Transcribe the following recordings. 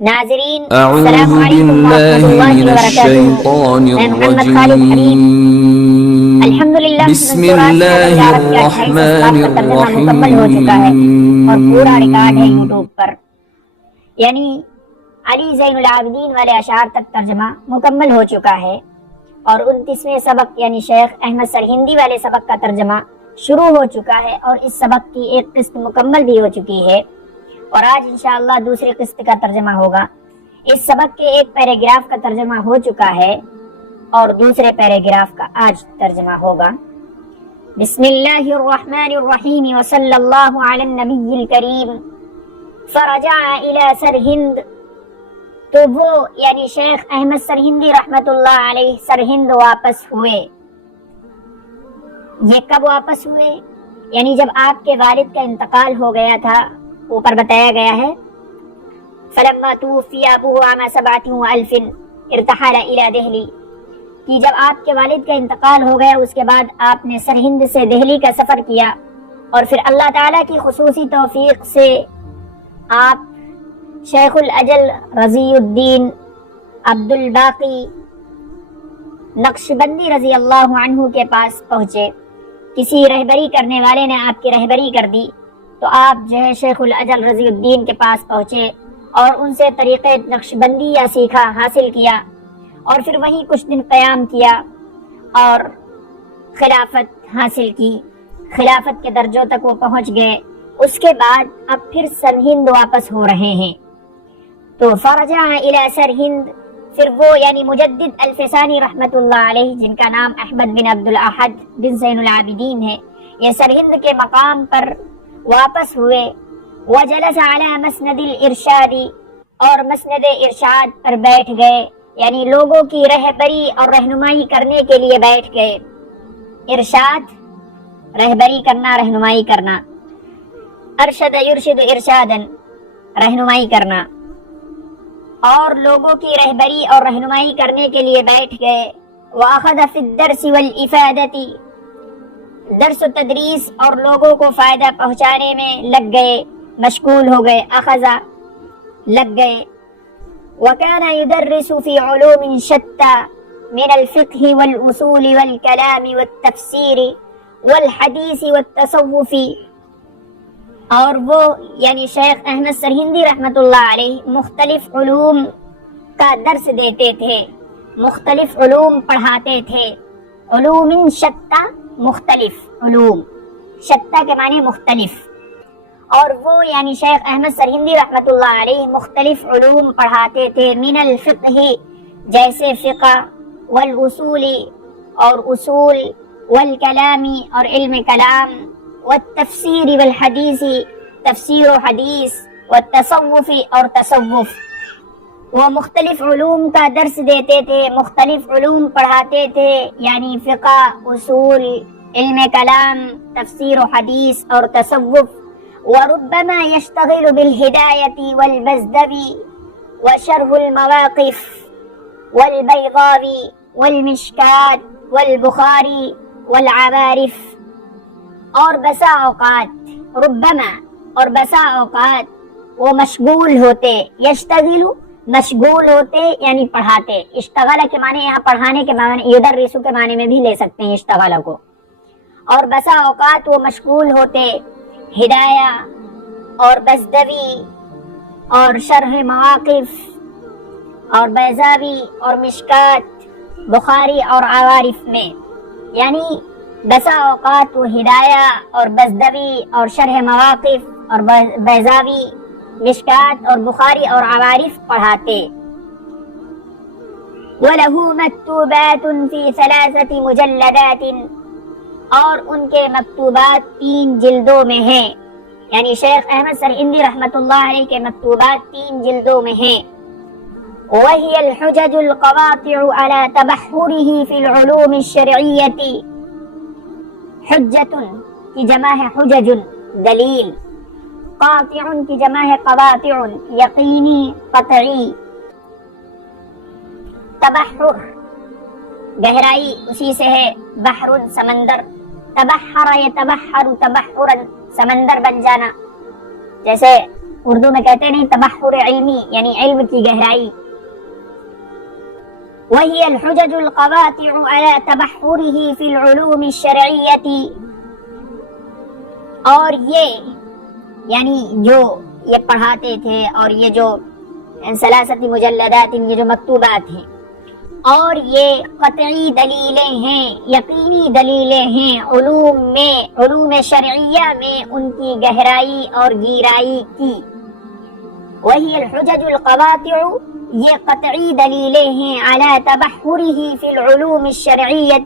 ناظرین اعوذ السلام علیکم باللہ ورحمۃ من اللہ الشیطان وبرکاتہ. میں محمد خالد حریم الرجیم الحمدللہ بسم اللہ الرحمن ترجمہ مکمل ہو چکا ہے اور پورا ریکارڈ ہے الرحیم. یوٹیوب پر، یعنی علی زین العابدین والے اشعار تک ترجمہ مکمل ہو چکا ہے، اور 29ویں سبق یعنی شیخ احمد سرہندی والے سبق کا ترجمہ شروع ہو چکا ہے، اور اس سبق کی ایک قسط مکمل بھی ہو چکی ہے، اور آج انشاءاللہ دوسری قسط کا ترجمہ ہوگا. اس سبق کے ایک پیراگراف کا ترجمہ ہو چکا ہے اور دوسرے پیراگراف کا آج ترجمہ ہوگا. بسم اللہ الرحمن الرحیم وصلی اللہ علی النبی الکریم. فرجع الی سرہند، تو وہ یعنی شیخ احمد سرہندی رحمت اللہ علیہ سرہند واپس ہوئے. یہ کب واپس ہوئے؟ یعنی جب آپ کے والد کا انتقال ہو گیا تھا. اوپر بتایا گیا ہے فلما توفی ابوہ عام 7,000 ارتحل الی دہلی، کہ جب آپ کے والد کا انتقال ہو گیا اس کے بعد آپ نے سرہند سے دہلی کا سفر کیا، اور پھر اللہ تعالیٰ کی خصوصی توفیق سے آپ شیخ الاجل رضی الدین عبد الباقی نقشبندی رضی اللہ عنہ کے پاس پہنچے. کسی رہبری کرنے والے نے آپ کی رہبری کر دی تو آپ جو ہے شیخ الاجل رضی الدین کے پاس پہنچے اور ان سے طریقہ نقشبندی یا سیکھا حاصل کیا، اور پھر وہیں کچھ دن قیام کیا اور خلافت حاصل کی. خلافت کے درجوں تک وہ پہنچ گئے. اس کے بعد اب پھر سرہند واپس ہو رہے ہیں. تو فرجع الی سرہند، پھر وہ یعنی مجدد الفسانی رحمت اللہ علیہ، جن کا نام احمد بن عبد الاحد بن زین العابدین ہے، یہ سرہند کے مقام پر واپس ہوئے. وجلس علی مسند الارشاد، اور مسند ارشاد پر بیٹھ گئے، یعنی لوگوں کی رہبری اور رہنمائی کرنے کے لیے بیٹھ گئے. ارشاد رہبری کرنا، رہنمائی کرنا. ارشد یرشد ارشادا، رہنمائی کرنا. اور لوگوں کی رہبری اور رہنمائی کرنے کے لیے بیٹھ گئے. وَأَخَذَ فِي الدَّرْسِ وَالْإِفَادَةِ، درس و تدریس اور لوگوں کو فائدہ پہنچانے میں لگ گئے، مشغول ہو گئے. اخذ لگ گئے. وَكَانَ يُدَرِّسُ فِي عُلُومٍ شَتَّى مِنَ الْفِقْهِ وَالْأُصُولِ وَالْكَلَامِ وَالتَّفْسِيرِ وَالْحَدِيثِ وَالتَّصَوُّفِ، اور وہ یعنی شیخ احمد سرہندی رحمت اللہ علیہ مختلف علوم کا درس دیتے تھے، مختلف علوم پڑھاتے تھے. علوم شتّا، مختلف علوم، شتّا کے معنی مختلف. اور وہ یعنی شیخ احمد سرہندی رحمت اللہ علیہ مختلف علوم پڑھاتے تھے. من الفقہ، جیسے فقہ، والاصول اور اصول، والکلامی اور علم کلام، والتفسیر والحدیث، تفسیر و حدیث، والتصوف اور تصوف. وہ مختلف علوم کا درس دیتے تھے، مختلف علوم پڑھاتے تھے، یعنی فقہ، اصول، علم کلام، تفسیر و حدیث اور تصوف. وربما يشتغل بالهداية والبزدوي وشرح المواقف والبيضاوي والمشكات والبخاري والعوارف. اور بسا اوقات، ربما اور بسا اوقات وہ مشغول ہوتے. یشتغل مشغول ہوتے یعنی پڑھاتے. اشتغل کے معنی یہاں پڑھانے کے معنی، یدرسو کے معنی میں بھی لے سکتے ہیں اشتغل کو. اور بسا اوقات وہ مشغول ہوتے ہدایہ اور بزدوی اور شرح مواقف اور بیضاوی اور مشکات، بخاری اور عوارف میں. یعنی بسا اوقات وہ ہدایہ اور بزدوی اور شرح مواقف اور بیضاوی، مشکات اور بخاری اور عوارف پڑھاتے. وَلَهُ مَكْتُوبَاتٌ فِي 3 مُجَلَّدَاتٍ، اور ان کے مکتوبات 3 جلدوں میں ہیں، یعنی شیخ احمد سرہندی رحمت اللہ علیہ کے مکتوبات 3 جلدوں میں ہیں. وَهِيَ الْحُجَجُ الْقَوَاطِعُ عَلَى تَبَحُّرِهِ فِي الْعُلُومِ الشَّرْعِيَّةِ. حجتن کی جمع ہے حجج، دلیل. قاطع کی جمع ہے قواطع، یقینی، قطعی. تبحر گہرائی، اسی سے ہے بحر، سمندر. تبحر یتبحر تبحرا، سمندر بن جانا. جیسے اردو میں کہتے نہیں تبحر علمی یعنی علم کی گہرائی. وہی الحجج القواطع على تبحره في العلوم الشرعیة. اور یہ یعنی جو یہ پڑھاتے تھے اور یہ جو ثلاثتی مجلدات یہ جو مکتوبات ہیں اور یہ قطعی دلیلیں ہیں یقینی دلیلیں ہیں علوم شرعیہ میں ان کی گہرائی اور گیرائی کی. وہی الحجج القواطع یہ قطعی دلیلیں ہیں علی تبحرہ فی العلوم الشرعیہ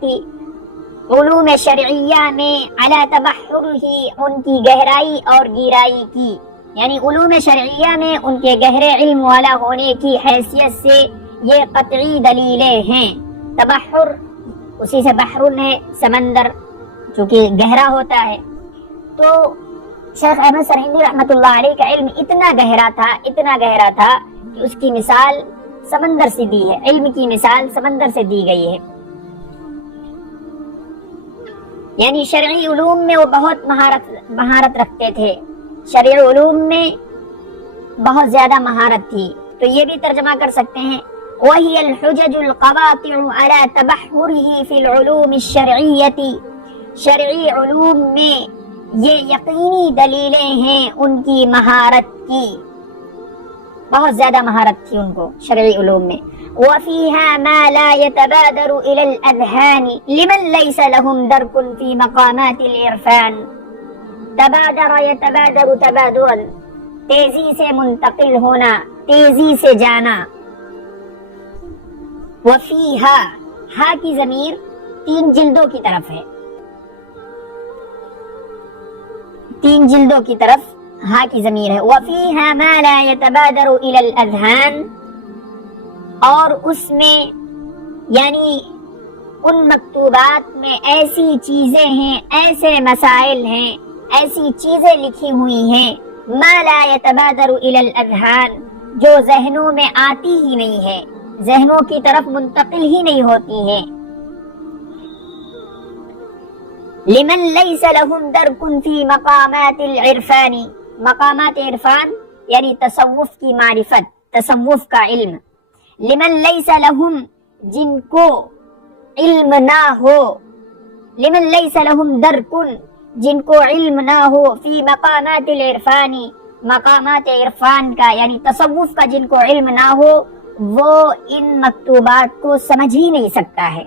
علوم شرعیہ میں علی تبحرہ ان کی گہرائی اور گیرائی کی یعنی علوم شرعیہ میں ان کے گہرے علم والا ہونے کی حیثیت سے یہ قطعی دلیلیں ہیں. تبحر اسی سے بحر ہے سمندر جو کہ گہرا ہوتا ہے. تو شیخ احمد سرہندی رحمۃ اللہ علیہ کا علم اتنا گہرا تھا کہ اس کی مثال سمندر سے دی ہے. علم کی مثال سمندر سے دی گئی ہے. یعنی شرعی علوم میں وہ بہت مہارت رکھتے تھے. شرعی علوم میں بہت زیادہ مہارت تھی. تو یہ بھی ترجمہ کر سکتے ہیں وہی الحجج القواطع علی تبحرہ فی العلوم الشرعیہ. شرعی علوم میں یہ یقینی دلیلیں ہیں ان کی مہارت کی. بہت زیادہ مہارت تھی ان کو شرعی علوم میں. وفيها ما لا يتبادر إلى الأذهان لمن ليس لهم درك في مقامات العرفان. تبادر يتبادر تبادرا تیزی سے منتقل ہونا تیزی سے جانا. وفيها ہا کی ضمیر 3 جلدوں کی طرف ہے. 3 جلدوں کی طرف ہا کی ضمیر ہے. وفيها ما لا يتبادر إلى الأذهان اور اس میں یعنی ان مکتوبات میں ایسی چیزیں ہیں ایسے مسائل ہیں ایسی چیزیں لکھی ہوئی ہیں ما لا يتبادر الى الاذہان جو ذہنوں میں آتی ہی نہیں ہے ذہنوں کی طرف منتقل ہی نہیں ہوتی ہیں. لمن ليس لهم درك في مقامات العرفان. مقامات عرفان یعنی تصوف کی معرفت تصوف کا علم. لمن لیس لہم جن کو علم نہ ہو لمن لیس لہم درکن جن کو علم نہ ہو فی مقامات العرفانی مقامات عرفان کا یعنی تصوف کا جن کو علم نہ ہو وہ ان مکتوبات کو سمجھ ہی نہیں سکتا ہے.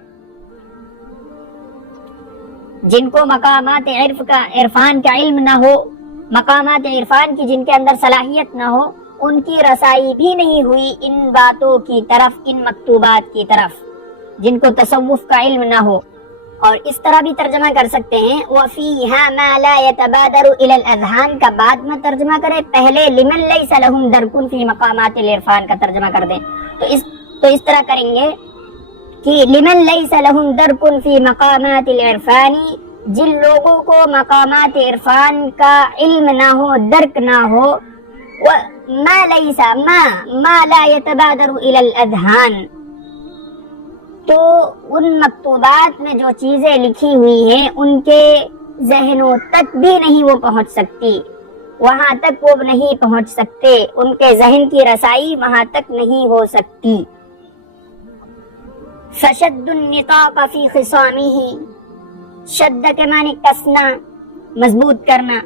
جن کو مقامات عرفان کا علم نہ ہو مقامات عرفان کی جن کے اندر صلاحیت نہ ہو ان کی رسائی بھی نہیں ہوئی ان باتوں کی طرف ان مکتوبات کی طرف جن کو تصوف کا علم نہ ہو. اور اس طرح بھی ترجمہ کر سکتے ہیں وَفِيهَا مَا لَا يَتَبَادَرُ إِلَى الْأَذْهَانِ کا بعد میں ترجمہ کریں پہلے لمن لَيْسَ لَهُمْ دَرْكٌ فِي مَقَامَاتِ الْعِرْفَانِ کا ترجمہ کر دیں. تو اس طرح کریں گے کہ لمن لَيْسَ لَهُمْ دَرْكٌ فِي مَقَامَاتِ الْعِرْفَانِ جن لوگوں کو مقامات عرفان کا علم نہ ہو درک نہ ہو ما لا يتبادر الى الاذہان تو ان مکتوبات میں جو چیزیں لکھی ہوئی ہیں ان کے ذہنوں تک بھی نہیں وہ پہنچ سکتی وہاں تک وہ نہیں پہنچ سکتے ان کے ذہن کی رسائی وہاں تک نہیں ہو سکتی. فشد النطاق فی خصامہ شد کے معنی کسنا مضبوط کرنا.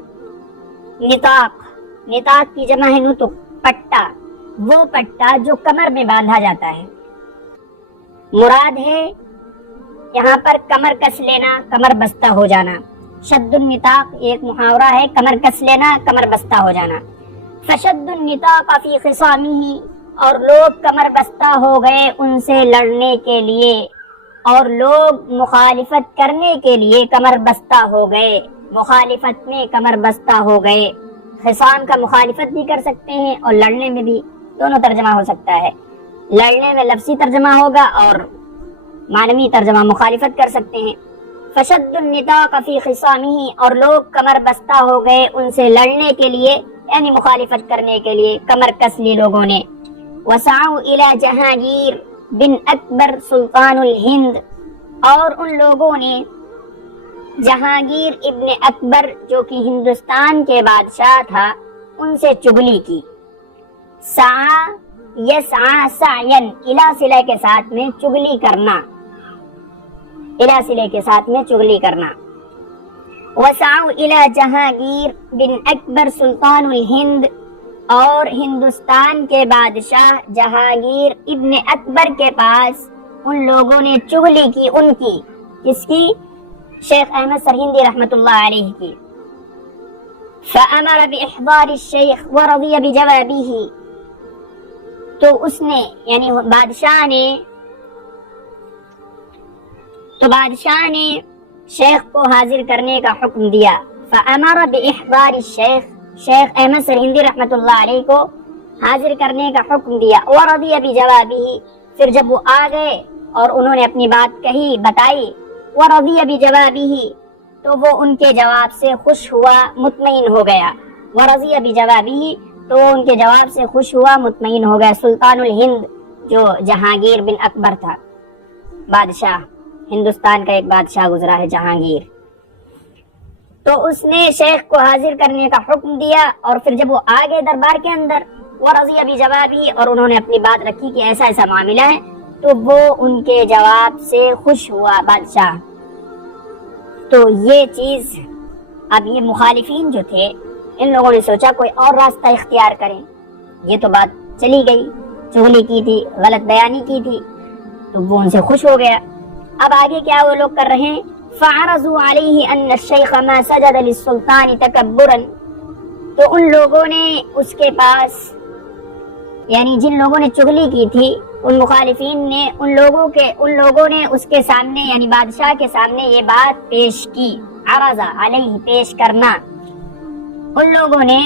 نطاق کی جمع ہے نطق پٹا وہ پٹا جو کمر میں باندھا جاتا ہے. مراد ہے یہاں پر کمر کس لینا کمر بستہ ہو جانا. شد النطاق ایک محاورہ ہے کمر کس لینا کمر بستہ ہو جانا. فشد النطاق فی خصامہ اور لوگ کمر بستہ ہو گئے ان سے لڑنے کے لیے اور لوگ مخالفت کرنے کے لیے کمر بستہ ہو گئے مخالفت میں کمر بستہ ہو گئے. خصام کا مخالفت بھی کر سکتے ہیں اور لڑنے میں بھی دونوں ترجمہ ہو سکتا ہے. لڑنے میں لفظی ترجمہ ہوگا اور معنوی ترجمہ مخالفت کر سکتے ہیں. فشد النطاق فی خصامہ اور لوگ کمر بستہ ہو گئے ان سے لڑنے کے لیے یعنی مخالفت کرنے کے لیے کمر کس لی لوگوں نے. وسعوا الی جہانگیر بن اکبر سلطان الہند اور ان لوگوں نے جہانگیر ابن اکبر جو کہ ہندوستان کے بادشاہ تھا ان سے چغلی کی. سعا یسعا سعین الا صلہ کے ساتھ میں چغلی کرنا, الا صلہ کے ساتھ میں چغلی کرنا. وسعوا الی جہانگیر بن اکبر سلطان الہند, اور ہندوستان کے بادشاہ جہانگیر ابن اکبر کے پاس ان لوگوں نے چغلی کی, ان کی, کس کی؟ شیخ احمد سرہندی رحمۃ اللہ علیہ کی. فأمر بإحضار الشیخ ورضی بجوابہ, تو اس نے یعنی بادشاہ نے شیخ کو حاضر کرنے کا حکم دیا. فأمر بإحضار الشیخ, شیخ احمد سرہندی رحمۃ اللہ علیہ کو حاضر کرنے کا حکم دیا. ورضی بجوابہ, پھر جب وہ آ گئے اور انہوں نے اپنی بات کہی بتائی, ورضی بجوابہ, تو وہ ان کے جواب سے خوش ہوا, مطمئن ہو گیا. ورضی بجوابہ, تو وہ ان کے جواب سے خوش ہوا, مطمئن ہو گیا. سلطان الہند جو جہانگیر بن اکبر تھا, بادشاہ, ہندوستان کا ایک بادشاہ گزرا ہے جہانگیر. تو اس نے شیخ کو حاضر کرنے کا حکم دیا, اور پھر جب وہ آگے دربار کے اندر, ورضی بجوابہ, اور انہوں نے اپنی بات رکھی کہ ایسا ایسا معاملہ ہے, تو وہ ان کے جواب سے خوش ہوا بادشاہ. تو یہ چیز, اب یہ مخالفین جو تھے ان لوگوں نے سوچا کوئی اور راستہ اختیار کریں. یہ تو بات چلی گئی, چغلی کی تھی, غلط بیانی کی تھی, تو وہ ان سے خوش ہو گیا. اب آگے کیا وہ لوگ کر رہے ہیں؟ فعرضوا علیہ ان الشیخ ما سجد للسلطان تکبرا, تو ان لوگوں نے اس کے پاس, یعنی جن لوگوں نے چغلی کی تھی ان مخالفین نے, ان لوگوں نے اس کے سامنے یعنی بادشاہ کے سامنے یہ بات پیش کی. عرض علیہ, پیش کرنا. ان لوگوں نے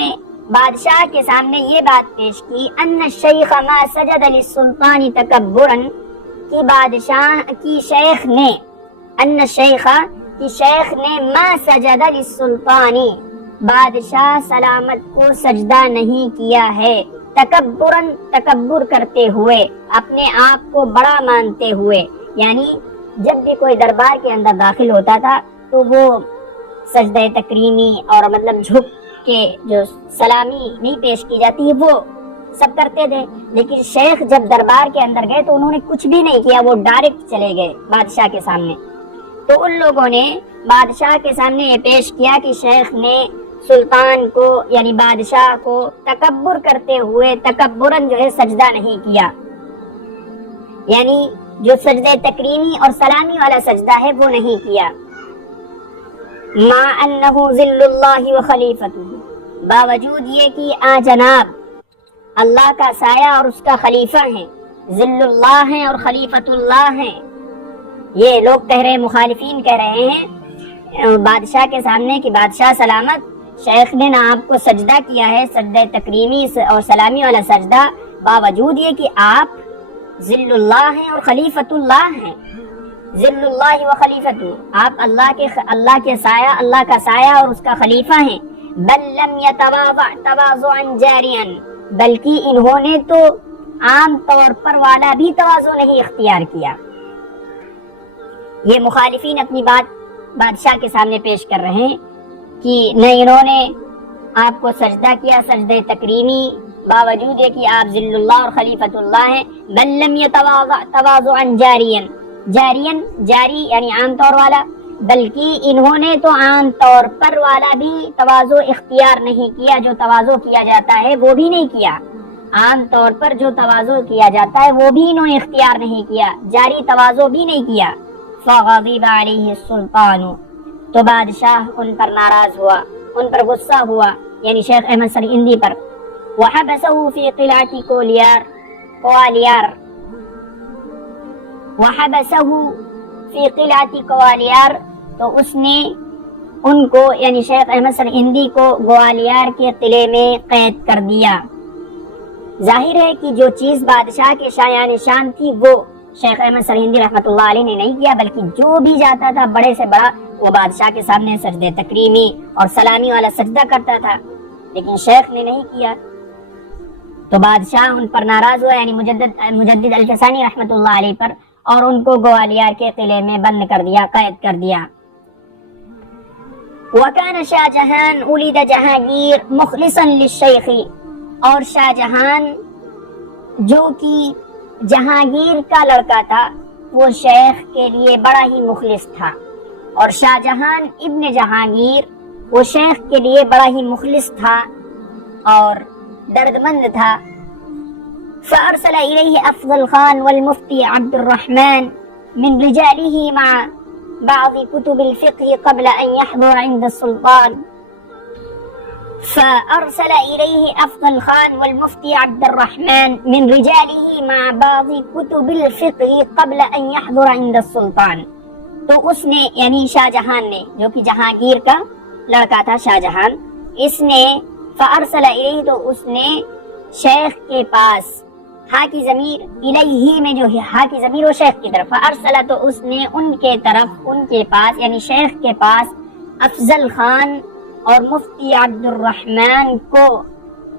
بادشاہ کے سامنے یہ بات پیش کی, ان الشیخ ما سجد للسلطان تکبرا, کہ بادشاہ کی شیخ نے, ان الشیخ کی شیخ نے, ما سجد للسلطان, بادشاہ سلامت کو سجدہ نہیں کیا ہے, تکبرن, تکبر کرتے ہوئے, اپنے آپ کو بڑا مانتے ہوئے. یعنی جب بھی کوئی دربار کے اندر داخل ہوتا تھا تو وہ سجدہ تکریمی اور مطلب جھک کے جو سلامی نہیں پیش کی جاتی وہ سب کرتے تھے. لیکن شیخ جب دربار کے اندر گئے تو انہوں نے کچھ بھی نہیں کیا, وہ ڈائریکٹ چلے گئے بادشاہ کے سامنے. تو ان لوگوں نے بادشاہ کے سامنے یہ پیش کیا کہ شیخ نے سلطان کو یعنی بادشاہ کو تکبر کرتے ہوئے تکبرن جو ہے سجدہ نہیں کیا, یعنی جو سجدہ تکریمی اور سلامی والا سجدہ ہے وہ نہیں کیا. ما انہ ذل اللہ و خلیفتہ, باوجود یہ کہ جناب اللہ کا سایہ اور اس کا خلیفہ ہیں, ذل اللہ ہیں اور خلیفۃ اللہ ہیں. یہ لوگ کہہ رہے, مخالفین کہہ رہے ہیں بادشاہ کے سامنے کہ بادشاہ سلامت, شیخ نے نہ آپ کو سجدہ کیا ہے, سجدہ تکریمی اور سلامی والا سجدہ, باوجود یہ کہ آپ ذل اللہ ہیں اور خلیفۃ اللہ ہیں. ذل اللہ و خلیفۃ, آپ اللہ کے سایہ, اللہ کا سایہ اور اس کا خلیفہ ہیں. بل لم یتواضع تواضعا جاریا, بلکہ انہوں نے تو عام طور پر والا بھی تواضع نہیں اختیار کیا. یہ مخالفین اپنی بات بادشاہ کے سامنے پیش کر رہے ہیں کہ نہ انہوں نے آپ کو سجدہ کیا, سجدہ تکریمی, باوجود ہے کہ آپ ذل اللہ اور خلیفۃ اللہ ہیں. بل لم یتواضع تواضعا جاریا, جارین جاری یعنی عام طور والا, بلکہ انہوں نے تو عام طور پر والا بھی تواضع اختیار نہیں کیا, جو تواضع کیا جاتا ہے وہ بھی نہیں کیا. عام طور پر جو تواضع کیا جاتا ہے وہ بھی انہوں نے اختیار نہیں کیا, جاری تواضع بھی نہیں کیا. فغضب علیہ السلطان, تو بادشاہ ان پر ناراض ہوا, ان پر غصہ ہوا, یعنی شیخ احمد سرہندی پر. وحبسہ فی قلعہ قوالیار, وحبسہ فی قلعہ قوالیار, تو اس نے ان کو یعنی شیخ احمد سرہندی کو گوالیار کے قلعے میں قید کر دیا. ظاہر ہے کہ جو چیز بادشاہ کے شایان نشان تھی وہ شیخ احمد سرہندی رحمۃ اللہ علیہ نے نہیں کیا, بلکہ جو بھی جاتا تھا بڑے سے بڑا وہ بادشاہ کے سامنے سجدہ تکریمی اور سلامی والا سجدہ کرتا تھا, لیکن شیخ نے نہیں کیا. تو بادشاہ ان پر ناراض ہوا, یعنی مجدد الفسانی رحمۃ اللہ علیہ پر, اور ان کو گوالیار کے قلعے میں بند کر دیا, قید کر دیا. وكان شاہ جہان ولد جہانگیر مخلصا للشیخ، اور شاہ جہان جو کہ جہانگیر کا لڑکا تھا وہ شیخ کے لیے بڑا ہی مخلص تھا، اور شاہ جہان ابن جہانگیر وہ شیخ کے لیے بڑا ہی مخلص تھا اور دردمند تھا۔ فأرسل إليه أفضل خان والمفتي عبد الرحمن من رجاله مع بعض كتب الفقه قبل أن يحضر عند السلطان فأرسل إليه أفضل خان والمفتي عبد الرحمن من رجاله مع بعض كتب الفقه قبل أن يحضر عند السلطان، تو اس نے یعنی شاہ جہان نے جو کہ جہانگیر کا لڑکا تھا شاہ جہان، اس نے فأرسل إليه تو اس نے شیخ کے پاس، ہا کی ضمیر الیہ میں جو ہے ہا کی ضمیر و شیخ کی طرف، فأرسل تو اس نے ان کے طرف ان کے پاس یعنی شیخ کے پاس افضل خان اور مفتی عبد الرحمن کو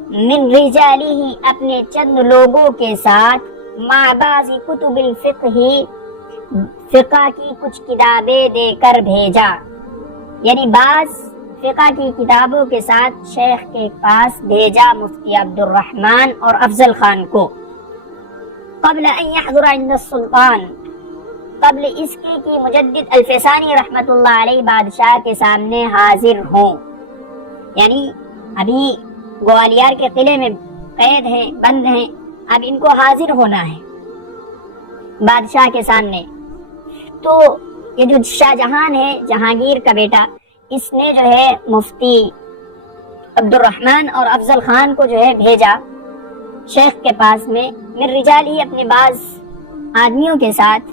من رجالہ اپنے چند لوگوں کے ساتھ مع بعض کتب الفقہ فقہ کی کچھ کتابیں دے کر بھیجا، یعنی بعض فقہ کی کتابوں کے ساتھ شیخ کے پاس بھیجا مفتی عبد الرحمن اور افضل خان کو، قبل ان يحضر عند السلطان، قبل اس کے کہ مجدد الفسانی رحمت اللہ علیہ بادشاہ کے سامنے حاضر ہوں، یعنی ابھی گوالیار کے قلعے میں قید ہیں، بند ہیں، اب ان کو حاضر ہونا ہے بادشاہ کے سامنے۔ تو یہ جو شاہ جہان ہے جہانگیر کا بیٹا، اس نے جو ہے مفتی عبد الرحمن اور افضل خان کو جو ہے بھیجا شیخ کے پاس میں، من رجال ہی اپنے بعض آدمیوں کے ساتھ،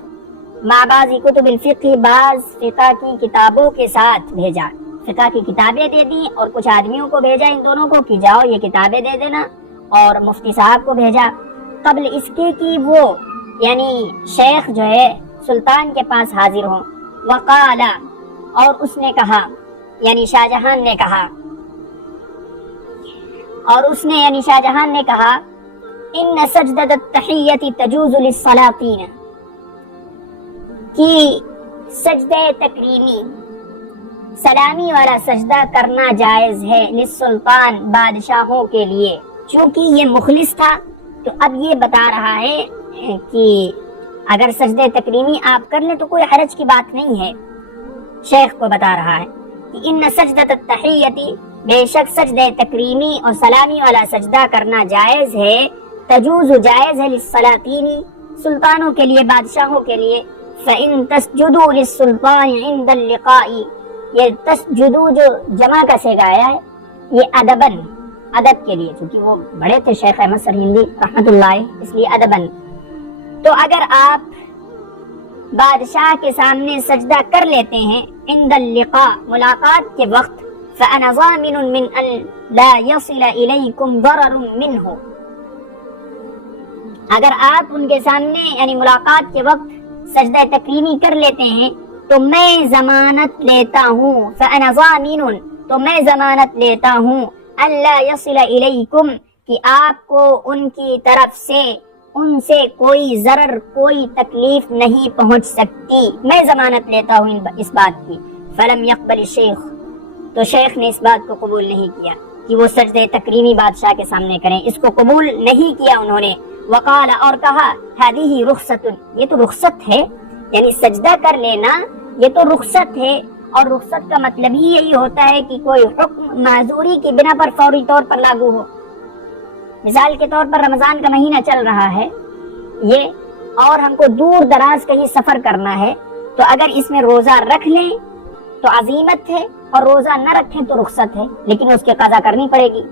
مع بعض کتب الفقہ بعض فقہ کی کتابوں کے ساتھ بھیجا، فقہ کی کتابیں دے دی اور کچھ آدمیوں کو بھیجا ان دونوں کو کہ جاؤ یہ کتابیں دے دینا، اور مفتی صاحب کو بھیجا قبل اس کے کہ وہ یعنی شیخ جو ہے سلطان کے پاس حاضر ہوں۔ وقال اور اس نے کہا یعنی شاہ جہان نے کہا، اور اس نے یعنی شاہ جہان نے کہا ان سجدۃ التحیۃ تجوز للسلاطین، کہ سجدہ تکریمی سلامی والا سجدہ کرنا جائز ہے للسلطان بادشاہوں کے لیے، چونکہ یہ مخلص تھا تو اب یہ بتا رہا ہے کہ اگر سجدہ تکریمی آپ کر لیں تو کوئی حرج کی بات نہیں ہے، شیخ کو بتا رہا ہے کہ ان سجدۃ التحیۃ بے شک سجدہ تکریمی اور سلامی والا سجدہ کرنا جائز ہے، تجوز جائز ہے للسلاطین سلطانوں کے لیے بادشاہوں کے لیے، فإن تسجدوا للسلطان عند اللقاء، یہ تسجدوا جو جمع کا صیغہ آیا ہے یہ ادبن ادب کے لیے، چونکہ وہ بڑے تھے شیخ احمد سرہندی رحمۃ اللہ علیہ، اس لیے ادبن، تو اگر آپ بادشاہ کے سامنے سجدہ کر لیتے ہیں عند اللقاء ملاقات کے وقت، فأنا ضامن من ان لا يصل إليكم ضرر منه، اگر آپ ان کے سامنے یعنی ملاقات کے وقت سجدہ تکریمی کر لیتے ہیں تو میں ضمانت لیتا ہوں، فأنا ضامن تو میں ضمانت لیتا ہوں، الا يصل إليكم کہ آپ کو ان کی طرف سے ان سے کوئی ضرر کوئی تکلیف نہیں پہنچ سکتی، میں ضمانت لیتا ہوں اس بات کی۔ فلم يقبل الشیخ تو شیخ نے اس بات کو قبول نہیں کیا کہ وہ سجدہ تکریمی بادشاہ کے سامنے کریں، اس کو قبول نہیں کیا انہوں نے۔ وقال اور کہا هذه رخصت، یہ تو رخصت ہے، یعنی سجدہ کر لینا یہ تو رخصت ہے، اور رخصت کا مطلب ہی یہی ہوتا ہے کہ کوئی حکم معذوری کی بنا پر فوری طور پر لاگو ہو۔ مثال کے طور پر رمضان کا مہینہ چل رہا ہے یہ، اور ہم کو دور دراز کہیں سفر کرنا ہے، تو اگر اس میں روزہ رکھ لیں تو عزیمت ہے، اور روزہ نہ رکھیں تو رخصت ہے، لیکن اس کی قضا کرنی پڑے گی۔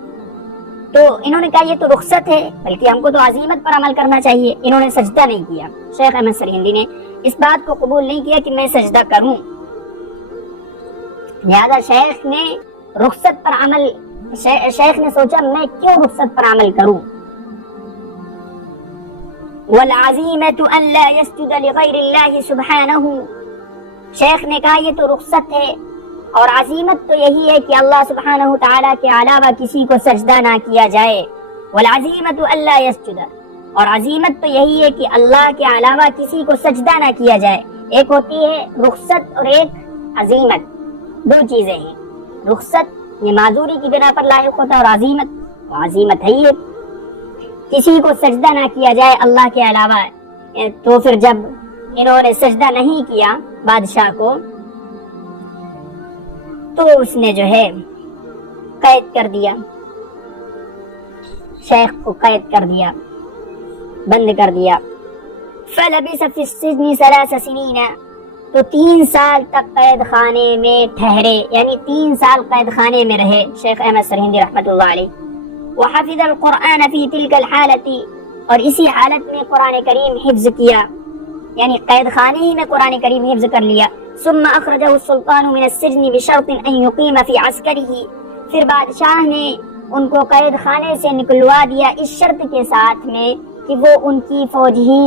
تو انہوں نے کہا یہ تو رخصت ہے، بلکہ ہم کو تو عزیمت پر عمل کرنا چاہیے، انہوں نے سجدہ نہیں کیا، شیخ احمد سرہندی نے اس بات کو قبول نہیں کیا کہ میں سجدہ کروں، لہذا شیخ نے رخصت پر عمل شیخ نے سوچا میں کیوں رخصت پر عمل کروں۔ والعزیمۃ ان لا يسجد لغیر اللہ سبحانہ، شیخ نے کہا یہ تو رخصت ہے اور عزیمت تو یہی ہے کہ اللہ سبحانہ تعالیٰ کے علاوہ کسی کو سجدہ نہ کیا جائے۔ والعزیمۃ ان لا يسجد، اور عزیمت تو یہی ہے کہ اللہ کے علاوہ کسی کو سجدہ نہ کیا جائے۔ ایک ہوتی ہے رخصت اور ایک عزیمت، دو چیزیں ہیں۔ رخصت یہ معذوری کی بنا پر لاحق ہوتا ہے، اور عظیمت ہے یہ، کسی کو سجدہ نہ کیا جائے اللہ کے علاوہ۔ تو پھر جب انہوں نے سجدہ نہیں کیا بادشاہ کو، تو اس نے جو ہے قید کر دیا، شیخ کو قید کر دیا، بند کر دیا۔ فلبث فی السجن 3 سنین، تو 3 سال تک قید خانے میں ٹھہرے، یعنی 3 سال قید خانے میں رہے شیخ احمد سرہندی رحمۃ اللہ علیہ۔ وحفظ القرآن فی تلک الحالۃ، اور اسی حالت میں قرآن کریم حفظ کیا، یعنی قید خانے ہی میں قرآن کریم حفظ کر لیا۔ ثم اخرجہ السلطان من السجن بشرط ان یقیم فی عسکرہ، پھر بادشاہ نے ان کو قید خانے سے نکلوا دیا اس شرط کے ساتھ میں کہ وہ ان کی فوج ہی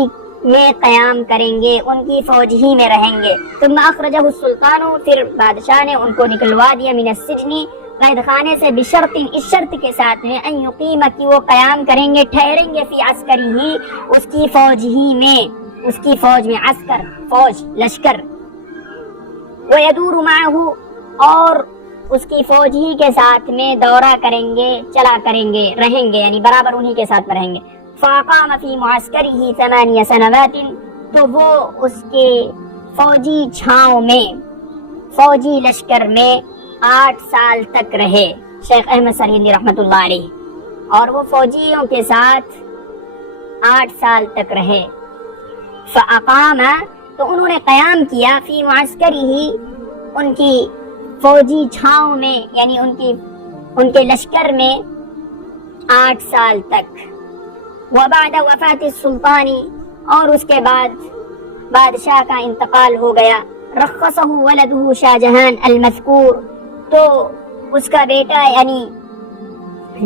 میں قیام کریں گے، ان کی فوج ہی میں رہیں گے۔ ثم اخرجہ السلطان، پھر بادشاہ نے ان کو نکلوا دیا من السجن قید خانے سے بشرط، اس شرط کے ساتھ میں ان یقیم کہ وہ قیام کریں گے، ٹھہریں گے فی عسکرہ، اس کی فوج ہی میں، اس کی فوج میں، عسکر فوج لشکر، ویدور معہ، اور اس کی فوج ہی کے ساتھ میں دورہ کریں گے، چلا کریں گے، رہیں گے، یعنی برابر انہی کے ساتھ رہیں گے۔ فاقام فی معسکرہ 8 سنوات، تو وہ اس کے فوجی چھاؤں میں، فوجی لشکر میں 8 سال تک رہے شیخ احمد سرہندی رحمۃ اللہ علیہ، اور وہ فوجیوں کے ساتھ 8 سال تک رہے۔ فاقام، تو انہوں نے قیام کیا، فی معسکرہ، ان کی فوجی چھاؤں میں، یعنی ان کے لشکر میں 8 سال تک۔ وبعد وفات السلطان، اور اس کے بعد بادشاہ کا انتقال ہو گیا۔ رخصہ ولدہ شاہ جہان المذکور، تو اس کا بیٹا یعنی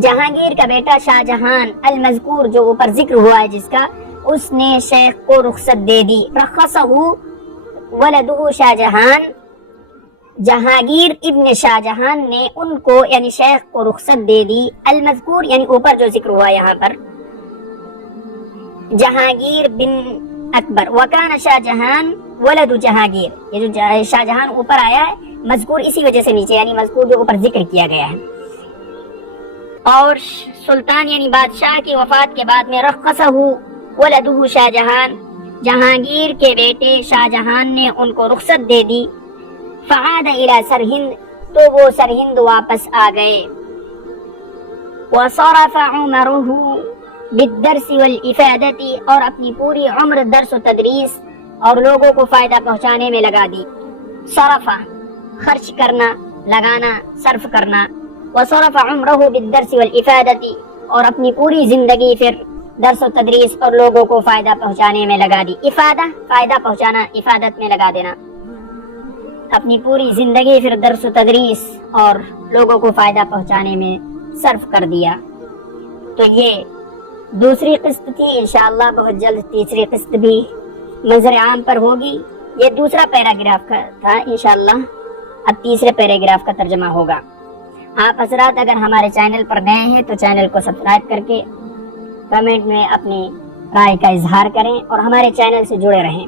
جہانگیر کا بیٹا شاہ جہان المذکور، جو اوپر ذکر ہوا ہے جس کا، اس نے شیخ کو رخصت دے دی۔ رخصہ ولدہ شاہ جہان، جہانگیر ابن شاہ جہان نے ان کو یعنی شیخ کو رخصت دے دی۔ المذکور یعنی اوپر جو ذکر ہوا یہاں پر جہانگیر بن اکبر، وکان شاہ جہان ولد جہانگیر، یہ جو شاہ جہان اوپر آیا ہے مذکور اسی وجہ سے نیچے، یعنی مذکور جو اوپر ذکر کیا گیا ہے۔ اور سلطان یعنی بادشاہ کی وفات کے بعد میں رخصہ ولدہ شاہ جہان، جہانگیر کے بیٹے شاہ جہان نے ان کو رخصت دے دی۔ فعاد الى سرہند، تو وہ سرہند واپس آ گئے۔ وصرف عمرہ بالدرس والافادۃ، اور اپنی پوری عمر درس و تدریس اور لوگوں کو فائدہ پہنچانے میں لگا دی۔ صرفہ خرچ کرنا، لگانا، صرف کرنا۔ وصرف عمرہ بالدرس والافادۃ، اور اپنی پوری زندگی پھر درس و تدریس اور لوگوں کو فائدہ پہنچانے میں لگا دی۔ افادہ فائدہ پہنچانا، افادت میں لگا دینا۔ اپنی پوری زندگی پھر درس و تدریس اور لوگوں کو فائدہ پہنچانے میں صرف کر دیا۔ تو یہ دوسری قسط تھی، انشاءاللہ بہت جلد تیسری قسط بھی منظر عام پر ہوگی۔ یہ دوسرا پیراگراف کا تھا، انشاءاللہ اب تیسرے پیراگراف کا ترجمہ ہوگا۔ آپ حضرات اگر ہمارے چینل پر نئے ہیں تو چینل کو سبسکرائب کر کے کمنٹ میں اپنی رائے کا اظہار کریں اور ہمارے چینل سے جڑے رہیں۔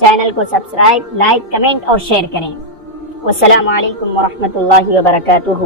چینل کو سبسکرائب، لائک، کمنٹ اور شیئر کریں۔ والسلام علیکم ورحمۃ اللہ وبرکاتہ۔